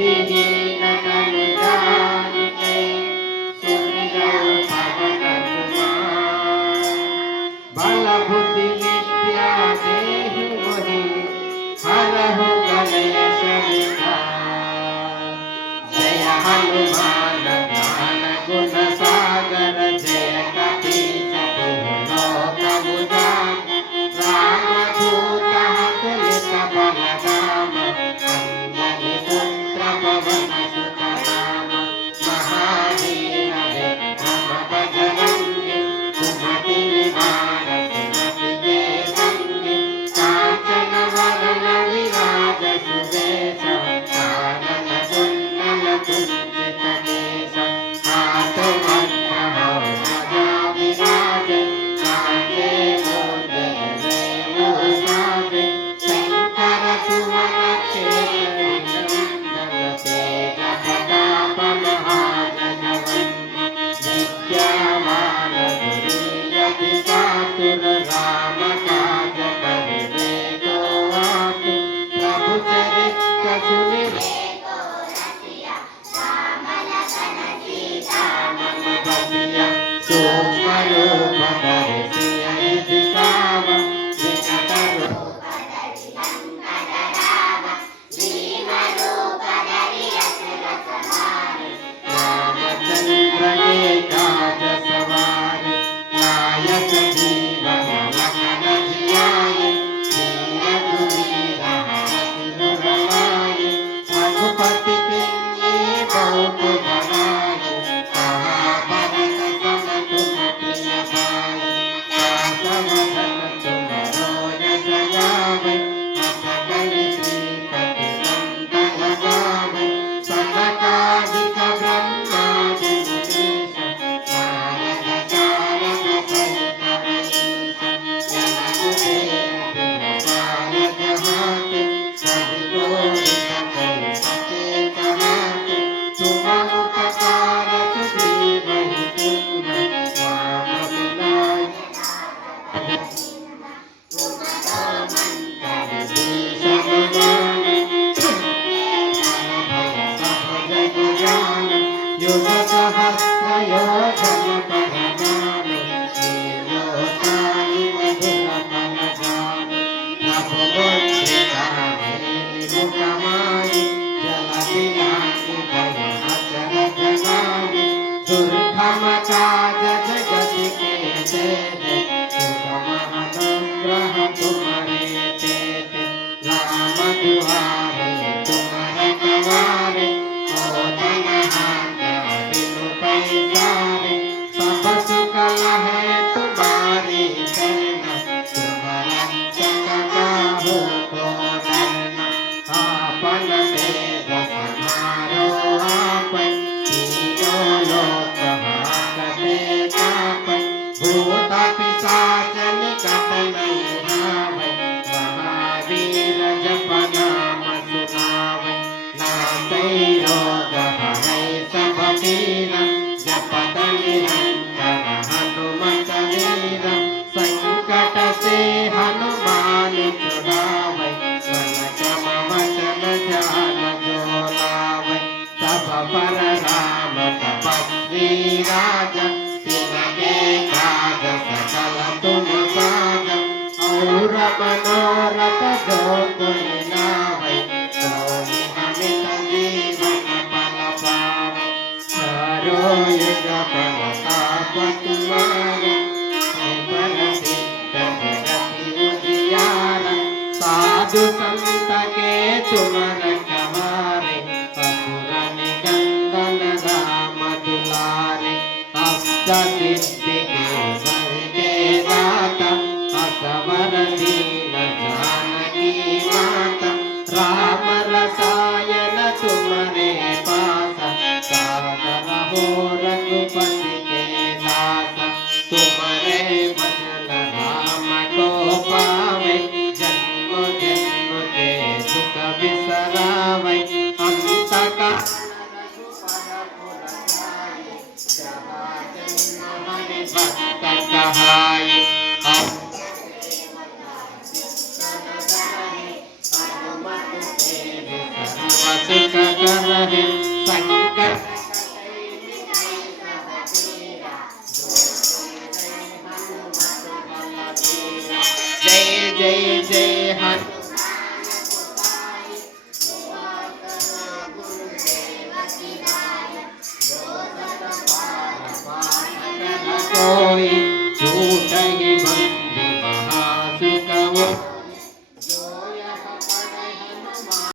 बुद्धिहीन तनु जानिके सुमिरौ पवन कुमार। बल बुद्धि विद्या देहु मोहि हरहु कलेश विकार। जय हनुमान ज्ञान गुण सागर जय कपीस तिहु लोक उजागर। रामदूत अतुलित बल धाम अंजनी पुत्र पवन सुत नाम। महावीर विक्रम बजरंगी सुमति निवार सुमति के संगी। कांचन वरण विराज सुबेश कानन कुंडल कुंचित केश। हाथ वज्र ध्वजा विराजे कांधे मूर्धन्येव साजे। शंकर सुवन केसरी नंदन तेज प्रताप महाजगवंदन। विद्यावान गुणीयति चातुर राम काज करिबे को आतुर। प्रभु चरित्र सुनिबे को रसिया राम लखन सीता मन बसिया। सूक्ष्म रूप धरि सियहि दिखावा विकट रूप धरि लंक जरावा। भीम रूप धरि असुर संहारे रामचंद्र के काज सवारे। नायक जीवन लखन जियाए वीर धुरीर हरषि उर लाए। रघुपति कीन्ही बहुत बड़ाई महाभरत सम तुम प्रिय भाई। दासवदन तुम रोज सजावे अस कहि श्रीपति कंठ लगावे। सनकादिक ब्रह्मादि मुनीश नारद सारद सहित रहीश। जन कुबेर तिहुँ पालक हाथे कहि कोविद कहि सकेत हाथे। तुम उपकार सुग्रीवहि कीन्हा राम मिलाय तुमरो मंत्र विभीषण माना। भय सब जग जान युग सहस्र योजन पर भानु। लील्योताहि मधुर फल जानु। प्रभु मुद्रिका मेलि मुख माहि जलधि लांघि गए अचरज नाहि। दुर्गम काज जगति के जेते सुगम अनुग्रह तुम्हरे तेते। राम दुआरे तुम रखवारे ओतन हाथ बिनु पैसारे। सब सुख लहै तुम्हारी शरण तुम रक्षक काहू को डरना। आपन तेज समारो आपै तीनों लोक हांकते कापै। भूत पिशाच निकट नहीं आवै महावीर जप नाम सुनावै। नासै रोग हरै सब पीरा जपत निरंतर हनुमत वीरा। संकट से हनुमान छुड़ावै मन क्रम वचन ध्यान जो लावै। तब पर राम तपस्वी राजा तिनके काज सकल तुम साजा। और मनोरथ जो कोई लावै सोई अमित जीवन फल पावै। चारों युग प्रताप तुम्हारा संपन सिद्ध जगति उजियारा। साधु संत के तुम रखवारे असुर निकंदन राम दुलारे। अष्ट सिद्धि के वर के दाता असवर दीन जानकी माता। राम रसायन तुम्हारे पासा सादर हो रघुपति के दासा। तुम्हारे भजन राम को पावे जन्म जन्म के सुख बिसरावे। अंत काल भक्त कहाय। सुख